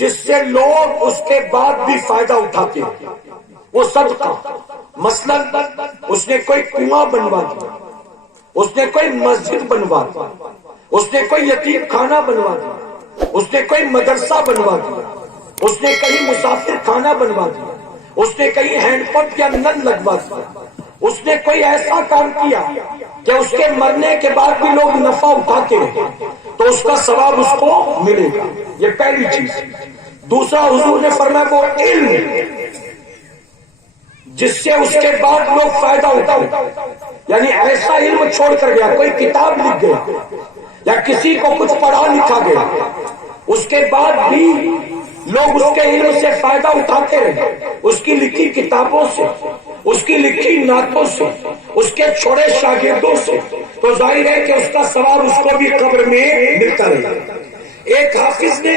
جس سے لوگ اس کے بعد بھی فائدہ اٹھاتے ہیں، وہ صدقہ. مثلا اس نے کوئی کنواں بنوا دیا، اس نے کوئی مسجد بنوا دی، اس نے کوئی یتیم خانہ بنوا دیا، اس نے کوئی مدرسہ بنوا دیا، اس نے کہیں مسافر خانہ بنوا دیا، اس نے کہیں ہینڈ پمپ یا نل لگوا دیا، اس نے کوئی ایسا کام کیا کہ اس کے مرنے کے بعد بھی لوگ نفع اٹھاتے رہے، تو اس کا ثواب اس کو ملے گا. یہ پہلی چیز. دوسرا، حضور نے فرمایا وہ علم جس سے اس کے بعد لوگ فائدہ اٹھائے، یعنی ایسا علم چھوڑ کر گیا، کوئی کتاب لکھ گیا یا کسی کو کچھ پڑھا لکھا گیا، اس کے بعد بھی لوگ اس کے علم سے فائدہ اٹھاتے رہے، اس کی لکھی کتابوں سے، اس کی لکھی نعتوں سے، اس کے چھوڑے شاگردوں سے، تو ظاہر ہے کہ اس کا ثواب اس کو بھی قبر میں ملتا رہے. ایک حافظ نے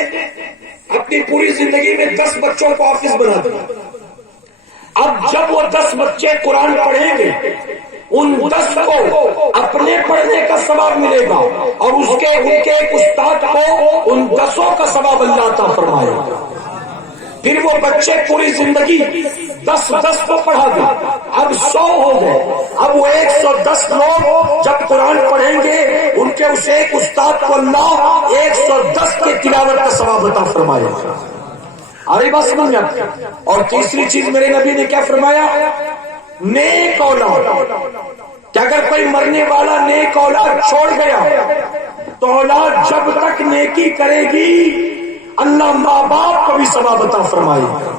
اپنی پوری زندگی میں 10 بچوں کو حافظ بنا دیا. اب جب وہ 10 بچے قرآن پڑھیں گے، ان 10 کو اپنے پڑھنے کا ثواب ملے گا، اور ان کے ایک استاد کو ان 10 کا ثواب اللہ عطا فرمائے گا. پھر وہ بچے پوری زندگی 10 کو پڑھا گئے، اب 100 ہو گئے. اب وہ 110 لوگ جب قرآن پڑھیں گے، ان کے اس ایک استاد کو اللہ 110 کے تلاوت کا ثواب عطا فرمائے گا. ارے بس سمجھ میں آتی. اور تیسری چیز میرے نبی نے کیا فرمایا؟ نیک اولاد. کہ اگر کوئی مرنے والا نیک اولاد چھوڑ گیا تو اولاد جب تک نیکی کرے گی اللہ ماں باپ کو بھی ثواب عطا فرمائے گا.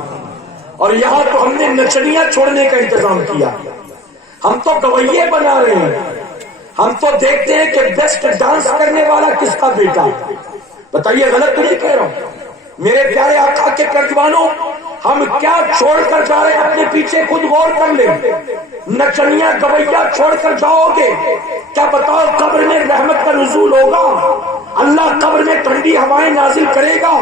اور یہاں تو ہم نے نچنیاں چھوڑنے کا انتظام کیا، ہم تو گویے بنا رہے ہیں. ہم تو دیکھتے ہیں کہ بیسٹ ڈانس کرنے والا کس کا بیٹا ہے. بتائیے غلط تو نہیں کہہ رہا ہوں؟ میرے پیارے آقا کے پیروانوں، ہم کیا چھوڑ کر جا رہے ہیں اپنے پیچھے؟ خود غور کر لیں. نچنیاں گویاں چھوڑ کر جاؤ گے، کیا بتاؤ قبر میں رحمت کا نزول ہوگا؟ اللہ قبر میں ٹھنڈی ہوائیں نازل کرے گا؟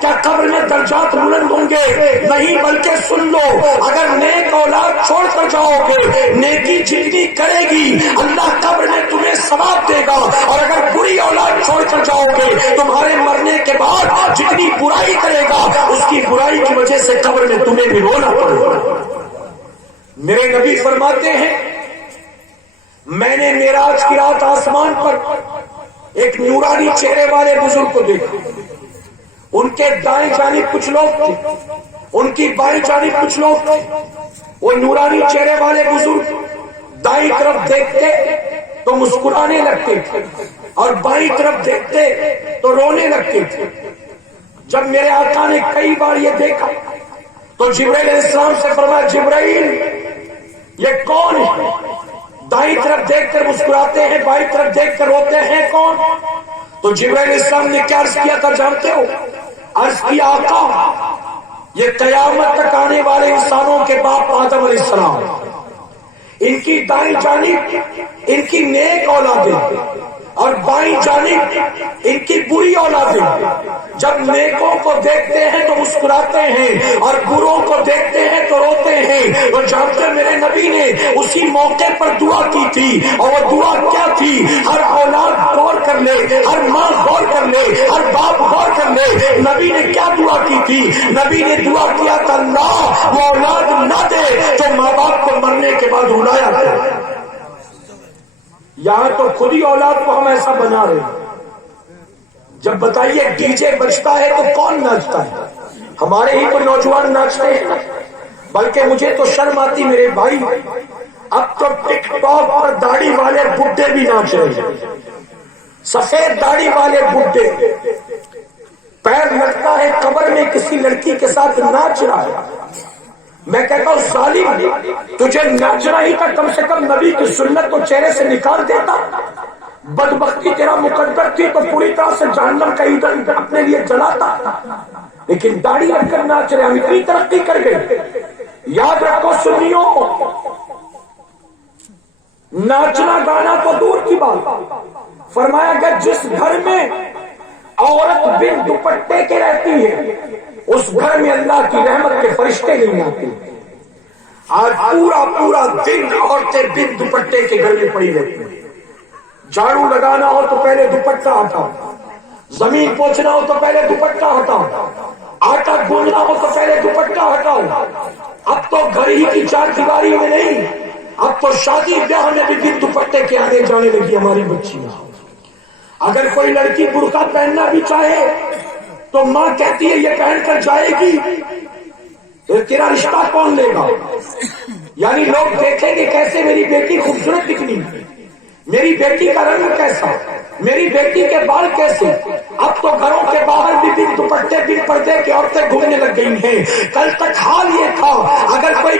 کیا قبر میں درجات بلند ہوں گے؟ نہیں، بلکہ سن لو، اگر نیک اولاد چھوڑ کر جاؤ گے، نیکی جتنی کرے گی اللہ قبر میں تمہیں ثواب دے گا. اور اگر بری اولاد چھوڑ کر جاؤ گے، تمہارے مرنے کے بعد جتنی برائی کرے گا اس کی برائی کی وجہ سے قبر میں تمہیں بھی رونا پڑے گا. میرے نبی فرماتے ہیں، میں نے معراج کی رات آسمان پر ایک نورانی چہرے والے بزرگ کو دیکھا. ان کے دائیں جانب کچھ لوگ تھے، ان کی بائیں جانب کچھ لوگ تھے. وہ نورانی چہرے والے بزرگ دائیں طرف دیکھتے تو مسکرانے لگتے تھے، اور بائیں طرف دیکھتے تو رونے لگتے تھے. جب میرے آقا نے کئی بار یہ دیکھا تو جبرائیل علیہ السلام سے فرمایا، جبرائیل یہ کون ہے؟ دائیں طرف دیکھ کر مسکراتے ہیں، بائیں طرف دیکھ کر روتے ہیں، کون؟ تو جبرائیل علیہ السلام نے کیا عرض کیا تھا جانتے ہو؟ عرض کیا، آقا یہ قیامت تک آنے والے انسانوں کے باپ آدم علیہ السلام، ان کی دائیں جانب ان کی نیک اولادیں اور بائیں جانب ان کی بری اولادیں. جب نیکوں کو دیکھتے ہیں تو مسکراتے ہیں اور بروں کو دیکھتے ہیں تو روتے ہیں. اور جانتے میرے نبی نے اسی موقع پر دعا کی تھی، اور وہ دعا کیا تھی؟ ہر اولاد غور کر لے، ہر ماں غور کر لے، ہر باپ غور کر لے. نبی نے کیا دعا کی تھی؟ نبی نے دعا کیا تھا، اللہ وہ اولاد نہ دے جو ماں باپ کو مرنے کے بعد رلایا کرے. یہاں تو خود ہی اولاد کو ہم ایسا بنا رہے ہیں. جب بتائیے ڈی جے بجتا ہے تو کون ناچتا ہے؟ ہمارے ہی تو نوجوان ناچتے ہیں. بلکہ مجھے تو شرم آتی میرے بھائی، اب تو ٹک ٹاک پر داڑھی والے بڈھے بھی ناچ رہے ہیں. سفید داڑھی والے بڈھے، پیر لگتا ہے قبر میں کسی لڑکی کے ساتھ ناچ رہا ہے. میں کہتا ہوں ظالم، تجھے ناچنا ہی تھا، کم سے کم نبی کی سنت کو چہرے سے نکال دیتا. بدبختی تیرا مقدر تھی تو پوری طرح سے جہنم کا ایندھن اپنے لیے جلاتا. لیکن داڑھی رکھ کر ناچ رہے، ہم اتنی ترقی کر گئے. یاد رکھو سنیو، ناچنا گانا تو دور کی بات، فرمایا کہ جس گھر میں عورت بن دوپٹے کے رہتی ہے اس گھر میں اللہ کی رحمت کے فرشتے نہیں آتے. آج پورا دن عورتیں بن دوپٹے کے گھر میں پڑی رہتی ہیں. جھاڑو لگانا ہو تو پہلے دوپٹہ ہٹاؤ، زمین پوچھنا ہو تو پہلے دوپٹہ ہٹاؤ. بولنا ہو تو پہلے دوپٹہ ہٹاؤ. اب تو گھر ہی کی چار دیواری میں نہیں، اب تو شادی بیاہ میں بھی بن دوپٹے کے آنے جانے لگی ہماری بچیاں. اگر کوئی لڑکی برقع پہننا بھی چاہے تو ماں کہتی ہے یہ پہن کر جائے گی تو تیرا رشتہ کون لے گا؟ یعنی لوگ دیکھیں گے کیسے میری بیٹی خوبصورت دکھنی، میری بیٹی کا رنگ کیسا، میری بیٹی کے بال کیسے. اب تو گھروں کے باہر بھی بن دوپٹے بن پردے کی عورتیں گھومنے لگ گئی ہیں. کل تک حال یہ تھا اگر کوئی